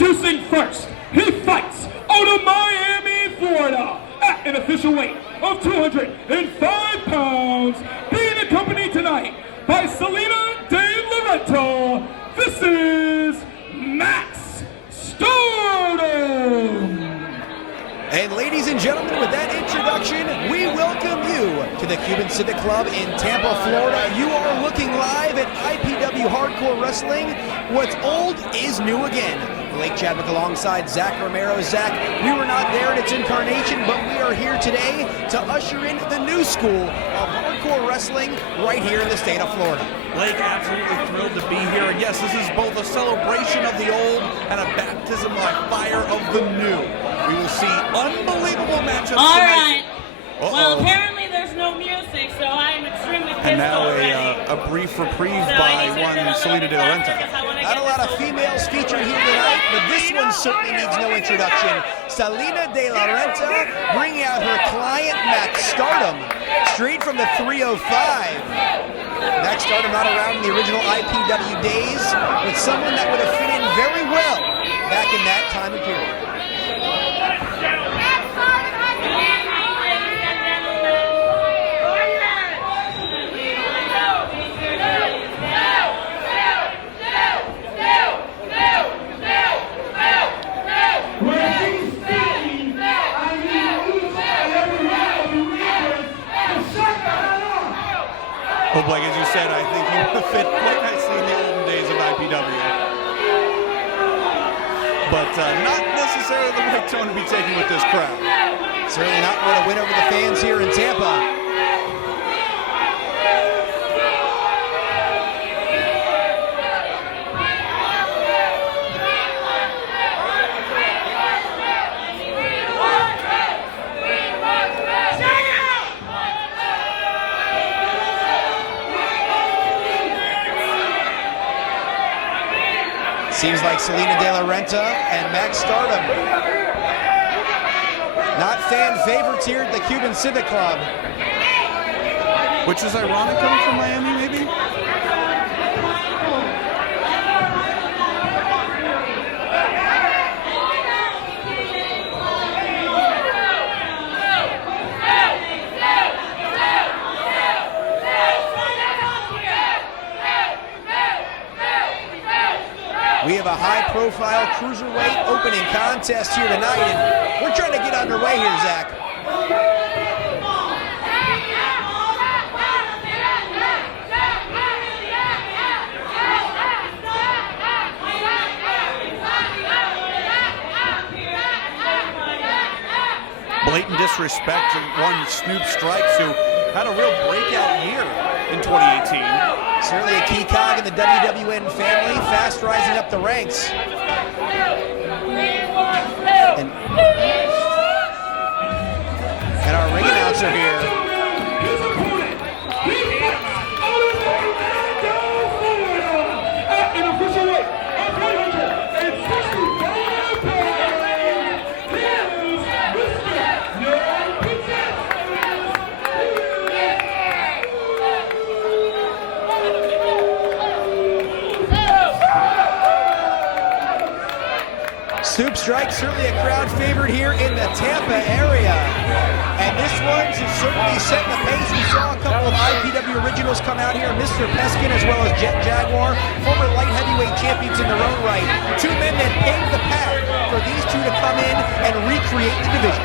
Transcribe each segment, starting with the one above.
Introducing first, he fights out of Miami, Florida, at an official weight of 205 pounds, being accompanied tonight by Salina de Renta. This is Maxx Stardom. And ladies and gentlemen, with that introduction, we welcome you to the Cuban Civic Club in Tampa, Florida. You are looking live at IPW Hardcore Wrestling. What's old is new again. Blake Chadwick alongside Zach Romero. Zach, we were not there in its incarnation, but we are here today to usher in the new school of hardcore wrestling right here in the state of Florida. Blake, absolutely thrilled to be here. And yes, this is both a celebration of the old and a baptism by fire of the new. We will see unbelievable matchups tonight. All right. Well, apparently there's no music, so I'm extremely pissed and now already. a brief reprieve by one Salina de Renta. Not a lot of females featured here tonight, but this one certainly needs no introduction. Salina de Renta bringing out her client, Maxx Stardom, straight from the 305. Maxx Stardom not around in the original IPW days, but someone that would have fit in very well back in that time and period. Well, Blake, as you said, I think you would fit quite nicely in the olden days of IPW. But not necessarily the right tone to be taking with this crowd. Certainly not going to win over the fans here in Tampa. Seems like Salina de Renta and Maxx Stardom not fan favorites here at the Cuban Civic Club. Which is ironic coming from Miami, maybe? We have a high-profile cruiserweight opening contest here tonight, and we're trying to get underway here, Zach. Blatant disrespect to one Snoop Strikes, who had a real breakout year in 2018. Certainly a key cog in the WWN family, fast rising up the ranks. And our ring announcer here. Snoop Strikes, certainly a crowd favorite here in the Tampa area. And this one's certainly setting the pace. We saw a couple of IPW originals come out here, Mr. Peskin as well as Jet Jaguar, former light heavyweight champions in their own right. Two men that paved the path for these two to come in and recreate the division.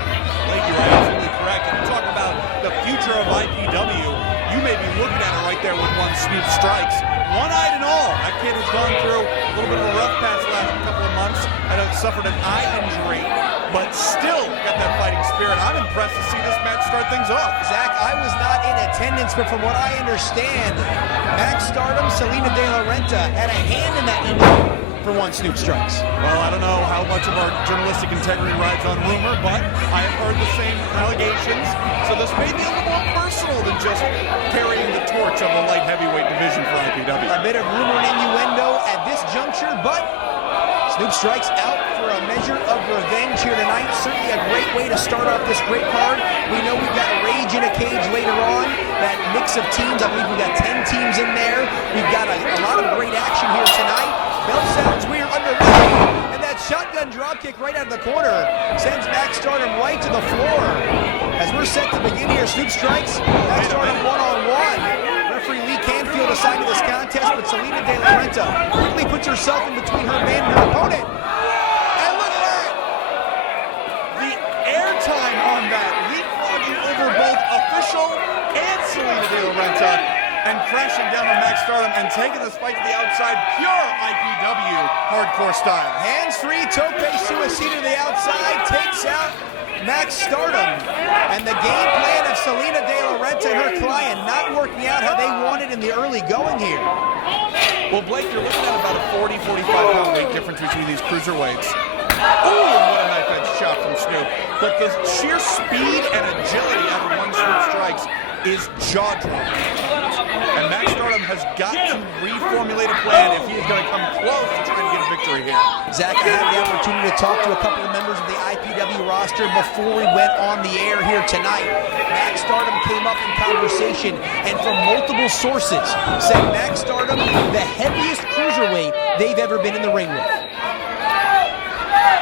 Blake, you're absolutely correct. And you talk about the future of IPW, you may be looking at it right there with one Snoop Strikes. One-eyed and all. That kid has gone through a little bit of a rough patch the last couple of months and has suffered an eye injury, but still got that fighting spirit. I'm impressed to see this match start things off. Zach, I was not in attendance, but from what I understand, Maxx Stardom, Salina de Renta had a hand in that injury for one Snoop Strikes. Well, I don't know how much of our journalistic integrity rides on rumor, but I have heard the same allegations. So this may be a little more personal than just carrying the torch of the light heavyweight division for IPW. A bit of rumor and innuendo at this juncture, but Snoop Strikes out for a measure of revenge here tonight. Certainly a great way to start off this great card. We know we've got Rage in a Cage later on. That mix of teams, I believe we've got 10 teams in there. We've got a lot of great action here tonight. Bell sounds weird underway, and that shot One dropkick right out of the corner sends Maxx Stardom right to the floor. As we're set to begin here, Snoop strikes. Maxx Stardom one-on-one. Referee Lee Canfield assigned to this contest, but Salina de la Renta quickly puts herself in between her man and her opponent. And look at that! The airtime on that, leapfrogging over both official and Salina de la Renta, and crashing down on Maxx Stardom and taking this fight to the outside, pure IPW hardcore style. Hands-free tope suicida to the outside, takes out Maxx Stardom. And the game plan of Salina de la Renta and her client not working out how they wanted in the early going here. Well, Blake, you're looking at about a 40, 45-pound weight difference between these cruiserweights. Oh, and what a knife-edge shot from Snoop. But the sheer speed and agility out of one Snoop strikes is jaw-dropping. And Maxx Stardom has got to reformulate a plan if he is going to come close to trying to get a victory here. Zach, I had the opportunity to talk to a couple of members of the IPW roster before we went on the air here tonight. Maxx Stardom came up in conversation and from multiple sources said Maxx Stardom the heaviest cruiserweight they've ever been in the ring with.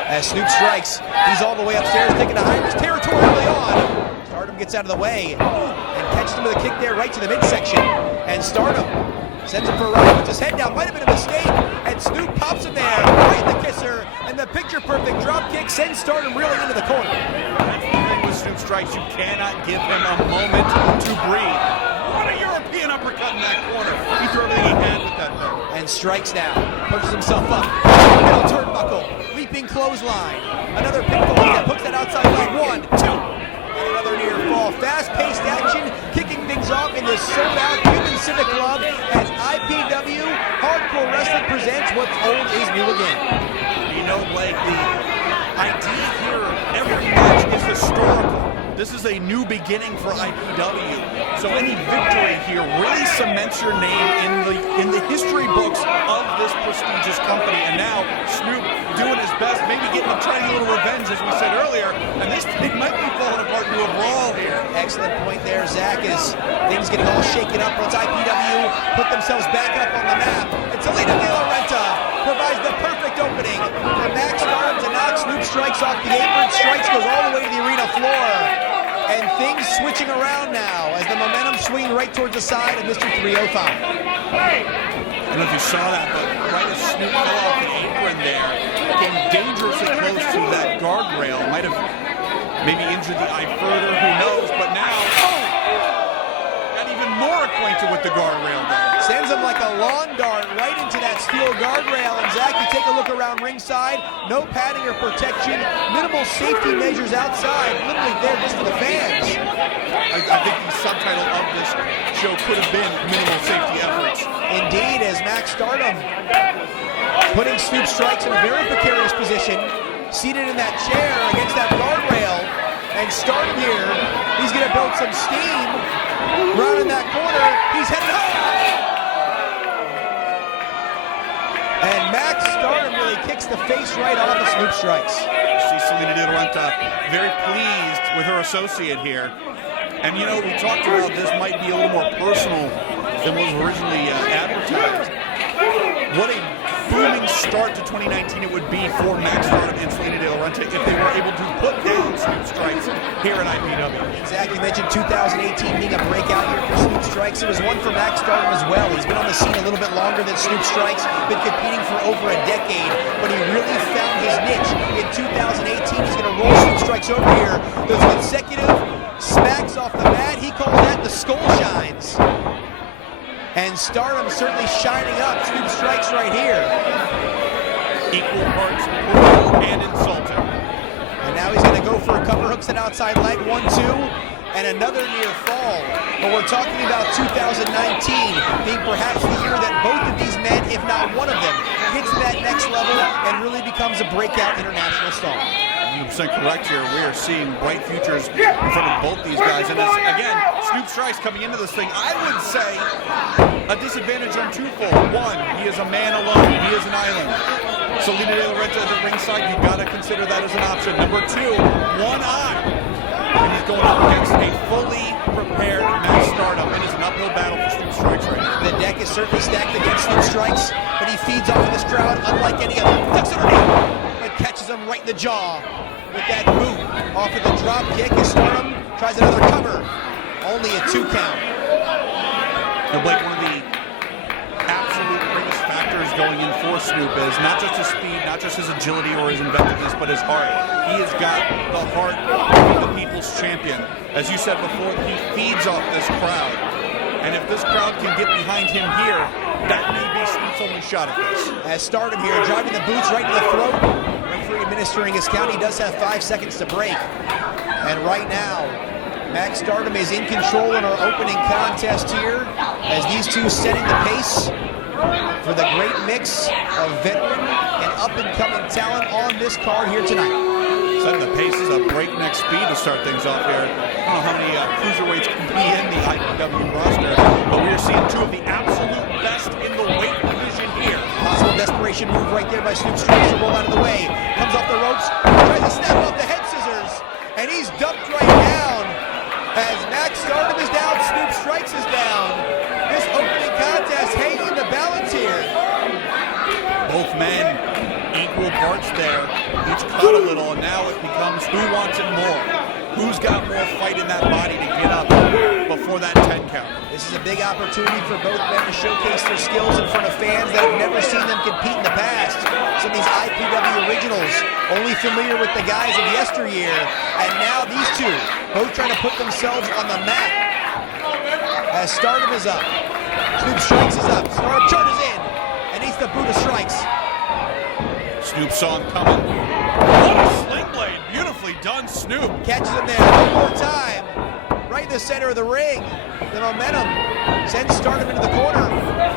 As Snoop strikes, he's all the way upstairs, taking a high-risk territory early on. Stardom gets out of the way and catches him with a kick there right to the midsection. And Stardom sends him for a run, puts his head down, might have been a mistake, and Snoop pops him there, right in the kisser, and the picture-perfect drop kick sends Stardom reeling into the corner. That's the thing with Snoop strikes, you cannot give him a moment to breathe. What a European uppercut in that corner. He threw everything he had with that thing. And strikes now, pushes himself up, middle turnbuckle, leaping clothesline, another pinfall that hooks that outside leg, 1, 2, and another near fall. Fast-paced action, kicking things off in this sold-out Cuban Civic Club as IPW Hardcore Wrestling presents What's Old is New Again. You know, Blake, the idea here, every match is historical. This is a new beginning for IPW. So any victory here really cements your name in the history books of this prestigious company. And now Snoop doing his best, maybe trying to get a little revenge, as we said earlier. And this thing might be falling apart into a brawl here. Excellent point there, Zach, as things getting all shaken up once IPW put themselves back up on the map. And Salina de la Renta provides the perfect opening for Maxx Stardom to knock Snoop strikes off the apron. Strikes goes all the way to the arena floor. And things switching around now as the momentum swinging right towards the side of Mr. 305. I don't know if you saw that, but right as Snoop fell off the apron there, came dangerously close to that guardrail. Might have maybe injured the eye further, who knows, but now, got even more acquainted with the guardrail there. Sends him like a lawn dart right into that steel guardrail. And Zach, you take a look around ringside, no padding or protection, minimal safety measures outside, literally there just for the fans. I think the subtitle of this show could have been Minimal Safety Efforts. Indeed, as Maxx Stardom putting Snoop strikes in a very precarious position, seated in that chair against that guardrail, and Stardom here, he's going to build some steam. Round in that corner, he's headed home. And Maxx Stardom really kicks the face right off of Snoop strikes. See Salina de la Renta very pleased with her associate here. And you know, we talked about this might be a little more personal than was originally advertised. What a booming start to 2019 it would be for Maxx Stardom and Salina de la Renta if they were able to put down Snoop strikes here at IPW. Exactly, you mentioned 2018 being a breakout year for Snoop strikes. It was one for Maxx Stardom as well. He's been on the scene a little bit longer than Snoop strikes, been competing for over a decade, but he really found his niche. In 2018, he's going to roll Snoop strikes over here. Those consecutive smacks off the mat, he calls that the skull shines. And Stardom certainly shining up Snoop strikes right here. Equal parts brutal and insulting. And now he's going to go for a cover hooks at outside leg, 1, 2, and another near fall. But we're talking about 2019 being perhaps the year that both of these men, if not one of them, gets to that next level and really becomes a breakout international star. 100% correct here. We are seeing bright futures in front of both these guys. And as, again, Snoop strikes coming into this thing, I would say a disadvantage on twofold. One, he is a man alone. He is an island. Salina de la Renta is at ringside. You've got to consider that as an option. Number two, one eye. And he's going up against a fully prepared Maxx Stardom. It is an uphill battle for Snoop strikes right now. The deck is certainly stacked against Snoop strikes, but he feeds off of this crowd unlike any other. Ducks underneath, but catches him right in the jaw with that boot. Off of the drop kick as Stardom tries another cover. Only a 2 count. And Blake, one of the absolute greatest factors going in for Snoop is not just his speed, not just his agility or his inventiveness, but his heart. He has got the heart of the people's champion. As you said before, he feeds off this crowd. And if this crowd can get behind him here, that may be Snoop's only shot at this. As Stardom here, driving the boots right to the throat. Referee administering his count. He does have 5 seconds to break. And right now, Maxx Stardom is in control in our opening contest here as these two setting the pace for the great mix of veteran and up-and-coming talent on this card here tonight. Setting the pace is a breakneck speed to start things off here. I don't know how many cruiserweights can be in the IPW roster, but we are seeing 2 of the absolute best in the weight division here. Possible desperation move right there by Snoop Strikes to roll out of the way. Comes off the ropes, tries to snap off the head scissors, and he's dumped right down. As Maxx Stardom is down, Snoop Strikes is down. This opening contest hanging in the balance here. Both men equal parts there. Each caught a little, and now it becomes who wants it more. Who's got more fight in that body to get up before that 10 count? This is a big opportunity for both men to showcase their skills in front of fans that have never seen them compete in the past. Some of these IPW originals, only familiar with the guys of yesteryear, and now these two, both trying to put themselves on the map. As Stardom is up, Snoop Strikes is up, Stardom charges in, and eats the boot of Strikes. Snoop saw him coming. What a sling blade. Beautifully done, Snoop. Catches him there one more time. Right in the center of the ring. The momentum sends Stardom into the corner.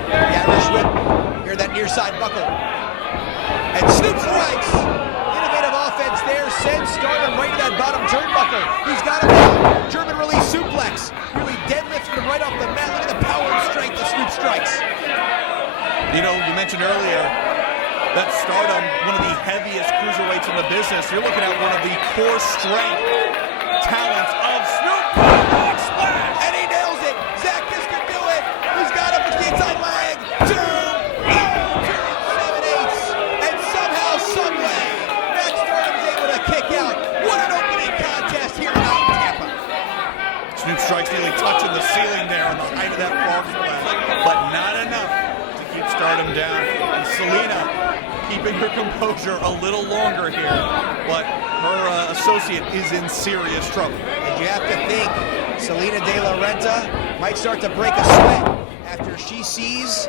The Irish whip. Hear that near side buckle. And Snoop Strikes. Innovative offense there. Sends Stardom right to that bottom turnbuckle. He's got him now. German release suplex. Really deadlifted him right off the mat. Look at the power and strength of Snoop Strikes. You know, you mentioned earlier that Stardom, one of the heaviest cruiserweights in the business. You're looking at one of the core strength talents of Snoop. And he nails it. Zach, this could do it. He's got him with the inside leg. 2, 7/8. And somehow, someway, Maxx Stardom is able to kick out. What an opening contest here tonight in Tampa. Snoop Strikes nearly touching the ceiling there on the height of that frog splash, but not enough to keep Stardom down. And Salina keeping her composure a little longer here, but her associate is in serious trouble. And you have to think Salina de la Renta might start to break a sweat after she sees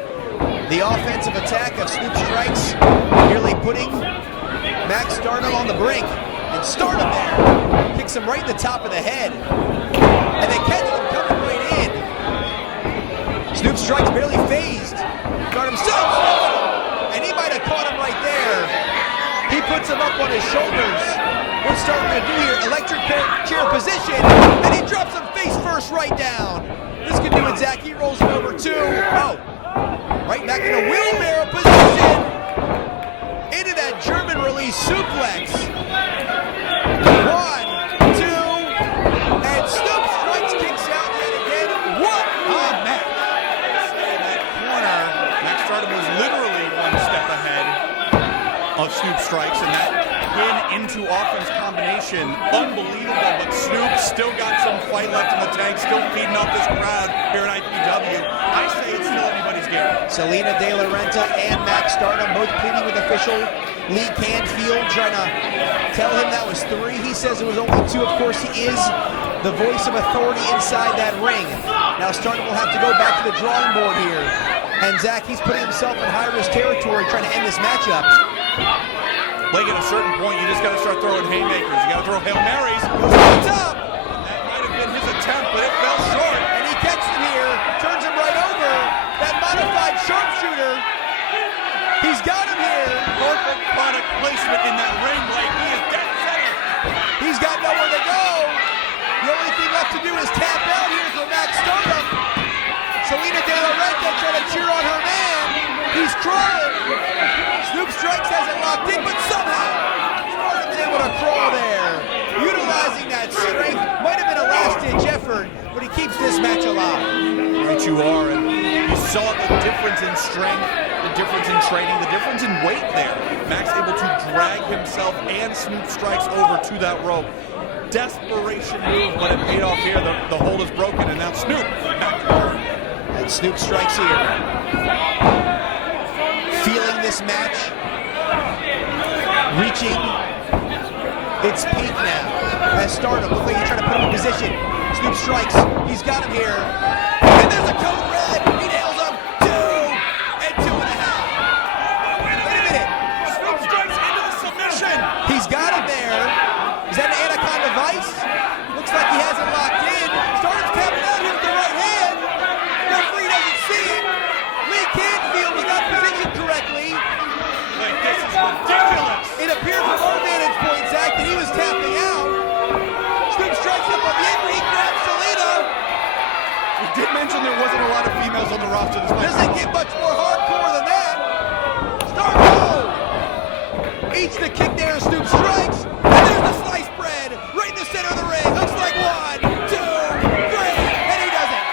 the offensive attack of Snoop Strikes nearly putting Maxx Stardom on the brink. And Stardom there kicks him right in the top of the head. And they catch him coming right in. Snoop Strikes barely phased. Stardom stops. And he might have caught him right there. He puts him up on his shoulders. What's Stardom going to do here? Electric chair position. And he drops him face first right down. This could do it, Zach. He rolls him over 2. Oh. Right back in a wheelbarrow position. Into that German release suplex. 1, 2. And Snoop Strikes kicks out yet again. What a match. Stay in that corner. Maxx Stardom was literally one step ahead of Snoop Strikes, and that pin into offense combination, unbelievable, but Snoop still got some fight left in the tank, still feeding off this crowd here at IPW. I say it's still anybody's game. Salina de la Renta and Maxx Stardom both pleading with official Lee Canfield, trying to tell him that was 3. He says it was only 2. Of course, he is the voice of authority inside that ring. Now Stardom will have to go back to the drawing board here. And Zach, he's putting himself in high-risk territory trying to end this matchup. Like at a certain point, you just got to start throwing haymakers. You got to throw Hail Marys. Goes to the top. That might have been his attempt, but it fell short. And he catches him here, turns him right over. That modified sharpshooter. He's got him here. Perfect product placement in that ring, Blake. He is dead center. He's got nowhere to go. The only thing left to do is tap out here for Maxx Stardom. Salina de la Renta trying to cheer on her man. He's crawling. Snoop Strikes has it locked in, but somehow Stardom's able to crawl there. Utilizing that strength. Might have been a last-ditch effort, but he keeps this match alive. Right you are, and you saw the difference in strength, the difference in training, the difference in weight there. Maxx able to drag himself and Snoop Strikes over to that rope. Desperation move, but it paid off here. The hold is broken, and now Snoop back to work. And Snoop Strikes here. Feeling this match. Reaching its peak now. As Stardom looks like he's trying to put him in position. Snoop Strikes. He's got him here. And there's a code red. He nails him. 2 and 2.5. Wait a minute. Snoop Strikes into the submission. He's got him there. Is that an anaconda vice? Looks like he has it locked in. Stardom's tapping out here with the right hand. Referee doesn't see it. Lee Canfield was not positioned correctly. Like, this is ridiculous. It appeared from our vantage point, Zach, that he was tapping out. Snoop Strikes up on the apron. He grabs Salina. We did mention there wasn't a lot of females on the roster this night. Doesn't get much more hardcore than that. Stardom eats the kick there. Snoop Strikes. And there's the sliced bread right in the center of the ring. Looks like 1, 2, 3, and he does it.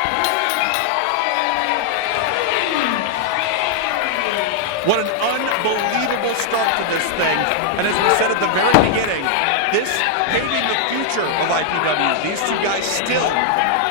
What an unbelievable start to this thing. And as we said at the very beginning, this paving the future of IPW. These two guys still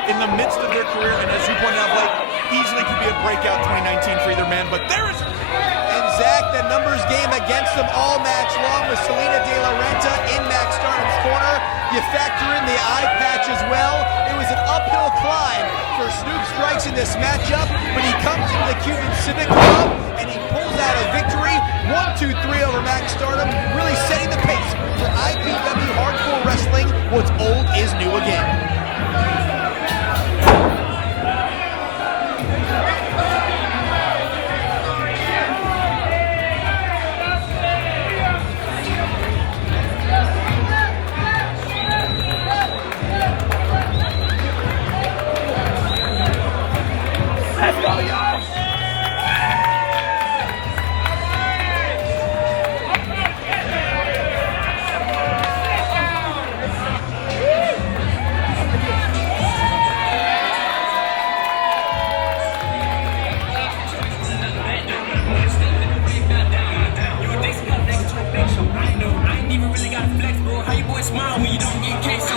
in the midst of their career, and as you pointed out, Blake, easily could be a breakout 2019 for either man, but there is... And Zach, the numbers game against them all match long with Salina de la Renta in Maxx Stardom's corner. You factor in the eye patch as well. It was an uphill climb for Snoop Strikes in this matchup, but he comes into the Cuban Civic Club and he pulls out a victory. 1, 2, 3 over Maxx Stardom, really setting the pace for IPW Hardcore Wrestling. What's old is new again. Smile when you don't get case.